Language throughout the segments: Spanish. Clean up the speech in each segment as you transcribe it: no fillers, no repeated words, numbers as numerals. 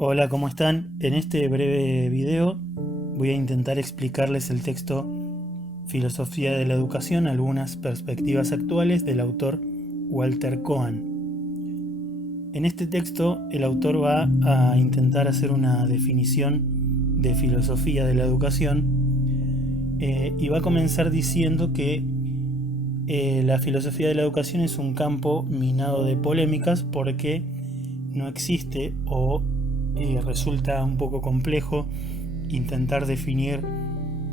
Hola, ¿cómo están? En este breve video voy a intentar explicarles el texto Filosofía de la Educación, algunas perspectivas actuales del autor Walter Kohan. En este texto el autor va a intentar hacer una definición de filosofía de la educación y va a comenzar diciendo que la filosofía de la educación es un campo minado de polémicas porque no existe o resulta un poco complejo intentar definir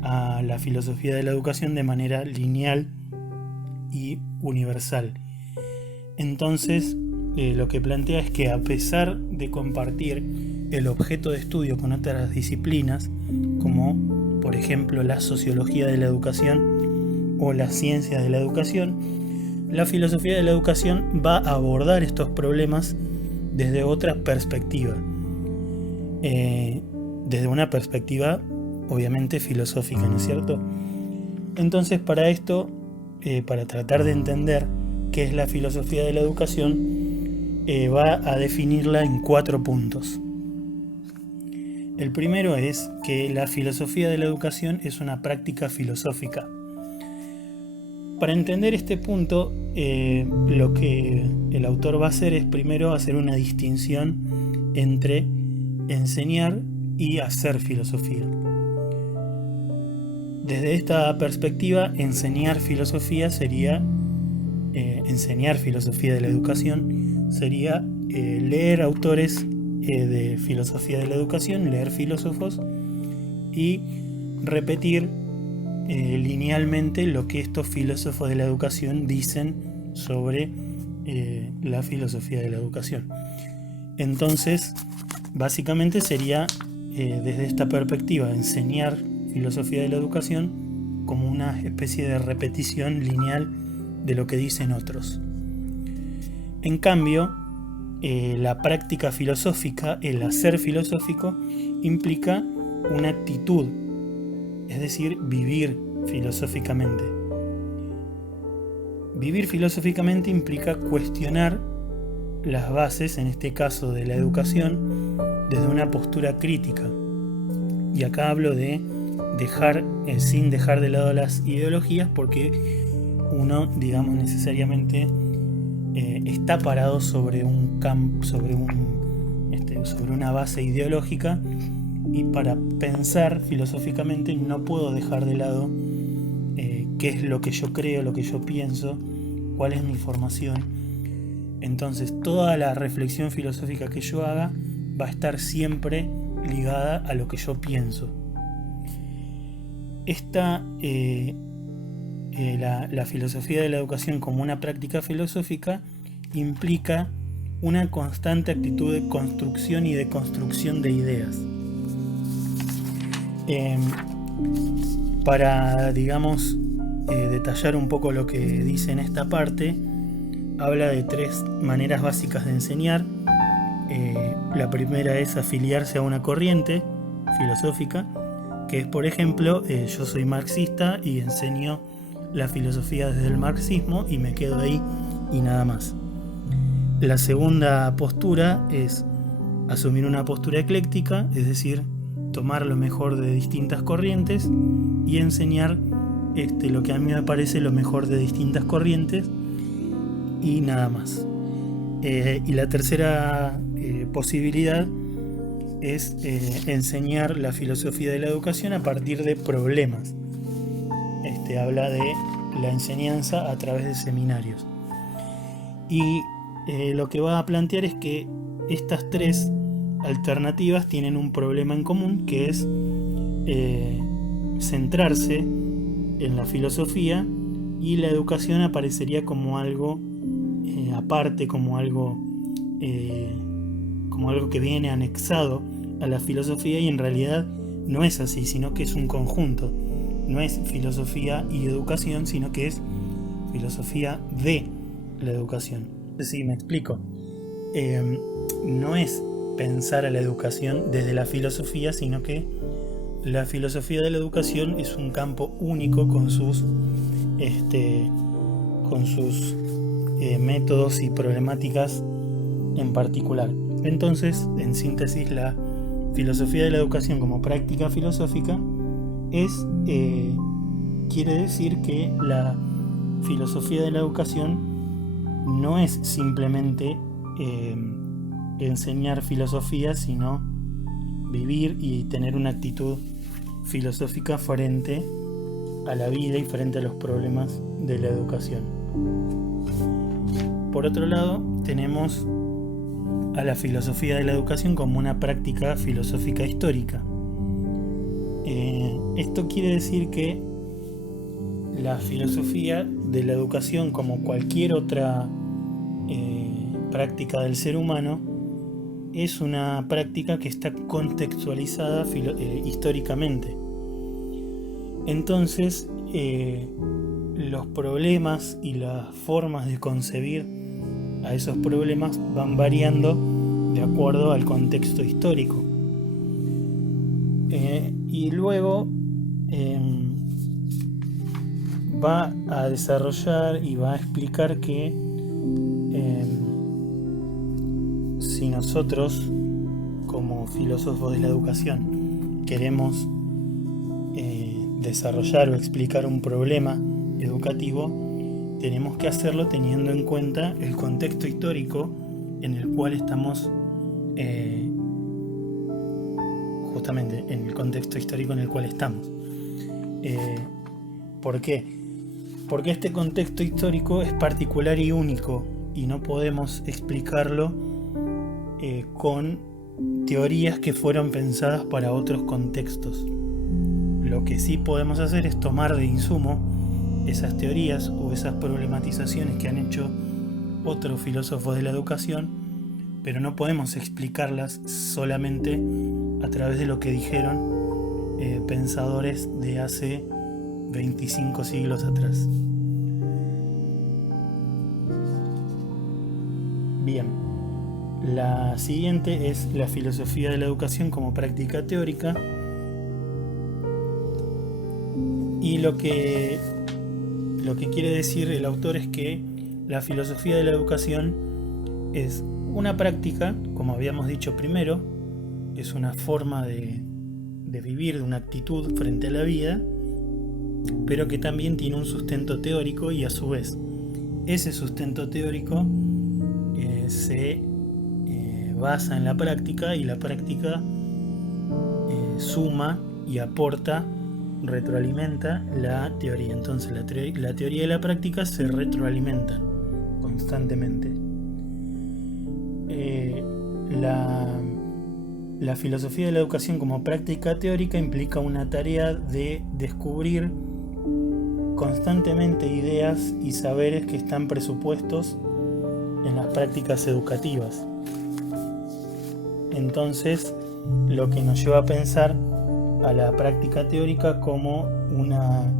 a la filosofía de la educación de manera lineal y universal. Entonces, lo que plantea es que a pesar de compartir el objeto de estudio con otras disciplinas, como por ejemplo la sociología de la educación o las ciencias de la educación, la filosofía de la educación va a abordar estos problemas desde otra perspectiva. Desde una perspectiva obviamente filosófica, ¿no es cierto? Entonces para esto, para tratar de entender qué es la filosofía de la educación, va a definirla en 4 puntos. El primero es que la filosofía de la educación es una práctica filosófica. Para entender este punto, lo que el autor va a hacer es primero hacer una distinción entre enseñar y hacer filosofía. Desde esta perspectiva, enseñar filosofía de la educación sería leer autores de filosofía de la educación, leer filósofos y repetir linealmente lo que estos filósofos de la educación dicen sobre la filosofía de la educación. Entonces, básicamente sería desde esta perspectiva enseñar filosofía de la educación como una especie de repetición lineal de lo que dicen otros. En cambio, la práctica filosófica, el hacer filosófico, implica una actitud, es decir, vivir filosóficamente. Vivir filosóficamente implica cuestionar las bases, en este caso de la educación, desde una postura crítica. Y acá hablo de sin dejar de lado las ideologías, porque uno, digamos, necesariamente está parado sobre una base ideológica, y para pensar filosóficamente no puedo dejar de lado qué es lo que yo creo, lo que yo pienso, cuál es mi formación. Entonces toda la reflexión filosófica que yo haga va a estar siempre ligada a lo que yo pienso. La filosofía de la educación como una práctica filosófica implica una constante actitud de construcción y de construcción de ideas. Para, digamos, detallar un poco lo que dice en esta parte, habla de 3 maneras básicas de enseñar. La primera es afiliarse a una corriente filosófica, que es, por ejemplo, yo soy marxista y enseño la filosofía desde el marxismo y me quedo ahí y nada más. La segunda postura es asumir una postura ecléctica, es decir, tomar lo mejor de distintas corrientes y enseñar lo que a mí me parece lo mejor de distintas corrientes y nada más. Y la tercera posibilidad es enseñar la filosofía de la educación a partir de problemas. Habla de la enseñanza a través de seminarios. Y lo que va a plantear es que estas 3 alternativas tienen un problema en común, que es centrarse en la filosofía, y la educación aparecería como algo aparte, como algo que viene anexado a la filosofía, y en realidad no es así, sino que es un conjunto. No es filosofía y educación, sino que es filosofía de la educación. No sé si me explico. No es pensar a la educación desde la filosofía, sino que la filosofía de la educación es un campo único con sus métodos y problemáticas en particular. Entonces, en síntesis, la filosofía de la educación como práctica filosófica quiere decir que la filosofía de la educación no es simplemente enseñar filosofía, sino vivir y tener una actitud filosófica frente a la vida y frente a los problemas de la educación. Por otro lado, tenemos a la filosofía de la educación como una práctica filosófica histórica. Esto quiere decir que la filosofía de la educación, como cualquier otra práctica del ser humano, es una práctica que está contextualizada históricamente. Entonces, los problemas y las formas de concebir a esos problemas van variando de acuerdo al contexto histórico. Y luego va a desarrollar y va a explicar que si nosotros, como filósofos de la educación, queremos desarrollar o explicar un problema educativo, tenemos que hacerlo teniendo en cuenta el contexto histórico en el cual estamos, justamente en el contexto histórico en el cual estamos. ¿Por qué? Porque este contexto histórico es particular y único y no podemos explicarlo con teorías que fueron pensadas para otros contextos. Lo que sí podemos hacer es tomar de insumo esas teorías o esas problematizaciones que han hecho otros filósofos de la educación, pero no podemos explicarlas solamente a través de lo que dijeron pensadores de hace 25 siglos atrás. Bien, la siguiente es la filosofía de la educación como práctica teórica, y lo que quiere decir el autor es que la filosofía de la educación es una práctica, como habíamos dicho primero, es una forma de vivir, de una actitud frente a la vida, pero que también tiene un sustento teórico, y a su vez ese sustento teórico se basa en la práctica, y la práctica suma y aporta, retroalimenta la teoría. Entonces la teoría y la práctica se retroalimentan constantemente. La filosofía de la educación como práctica teórica implica una tarea de descubrir constantemente ideas y saberes que están presupuestos en las prácticas educativas. Entonces, lo que nos lleva a pensar a la práctica teórica como una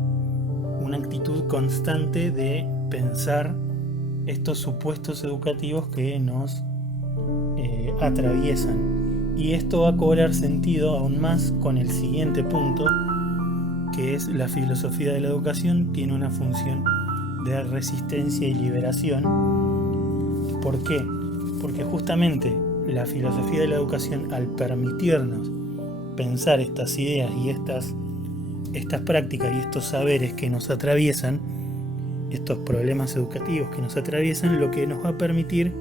actitud constante de pensar estos supuestos educativos que nos atraviesan. Y esto va a cobrar sentido aún más con el siguiente punto, que es la filosofía de la educación tiene una función de resistencia y liberación. ¿Por qué? Porque justamente la filosofía de la educación, al permitirnos pensar estas ideas y estas prácticas y estos saberes que nos atraviesan, estos problemas educativos que nos atraviesan, lo que nos va a permitir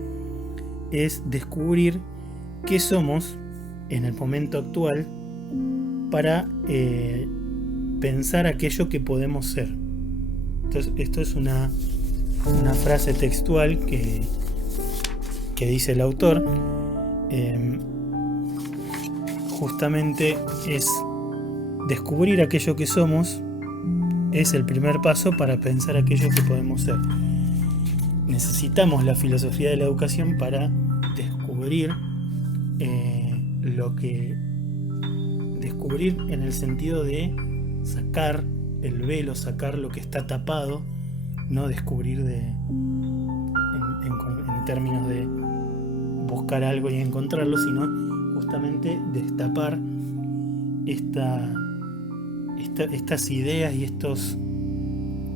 es descubrir qué somos en el momento actual para pensar aquello que podemos ser. Entonces, esto es una frase textual que dice el autor. Justamente es descubrir aquello que somos, es el primer paso para pensar aquello que podemos ser. Necesitamos la filosofía de la educación para descubrir descubrir en el sentido de sacar el velo, sacar lo que está tapado, no descubrir en términos de buscar algo y encontrarlo, sino justamente destapar estas ideas y estos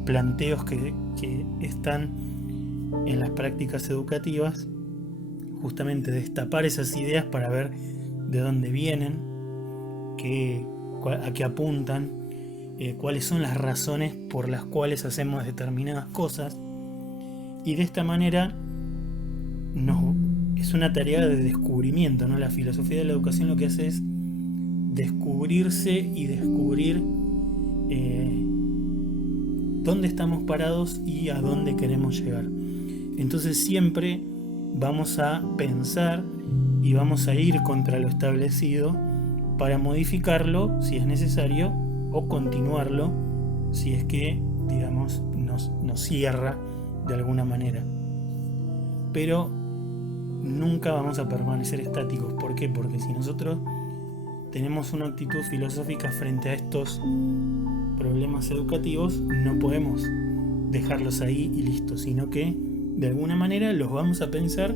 planteos que están en las prácticas educativas, justamente destapar esas ideas para ver de dónde vienen, a qué apuntan, cuáles son las razones por las cuales hacemos determinadas cosas, y de esta manera es una tarea de descubrimiento, ¿no? La filosofía de la educación lo que hace es descubrirse y descubrir dónde estamos parados y a dónde queremos llegar. Entonces siempre vamos a pensar y vamos a ir contra lo establecido para modificarlo si es necesario o continuarlo si es que, digamos, nos cierra de alguna manera. Pero nunca vamos a permanecer estáticos. ¿Por qué? Porque si nosotros tenemos una actitud filosófica frente a estos problemas educativos, no podemos dejarlos ahí y listo, sino que de alguna manera los vamos a pensar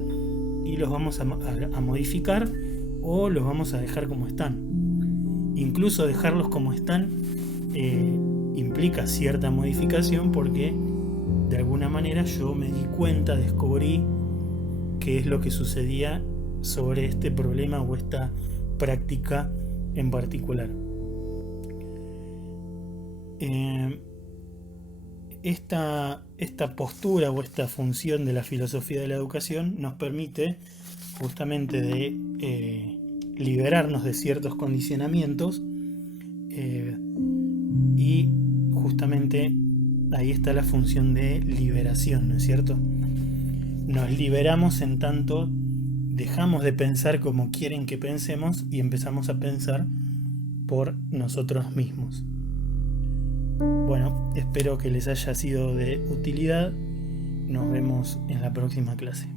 y los vamos a modificar, o los vamos a dejar como están. Incluso dejarlos como están implica cierta modificación, porque de alguna manera yo me di cuenta, descubrí qué es lo que sucedía sobre este problema o esta práctica en particular. Esta postura o esta función de la filosofía de la educación nos permite justamente de liberarnos de ciertos condicionamientos, y justamente ahí está la función de liberación, ¿no es cierto? Nos liberamos en tanto dejamos de pensar como quieren que pensemos y empezamos a pensar por nosotros mismos. Bueno, espero que les haya sido de utilidad. Nos vemos en la próxima clase.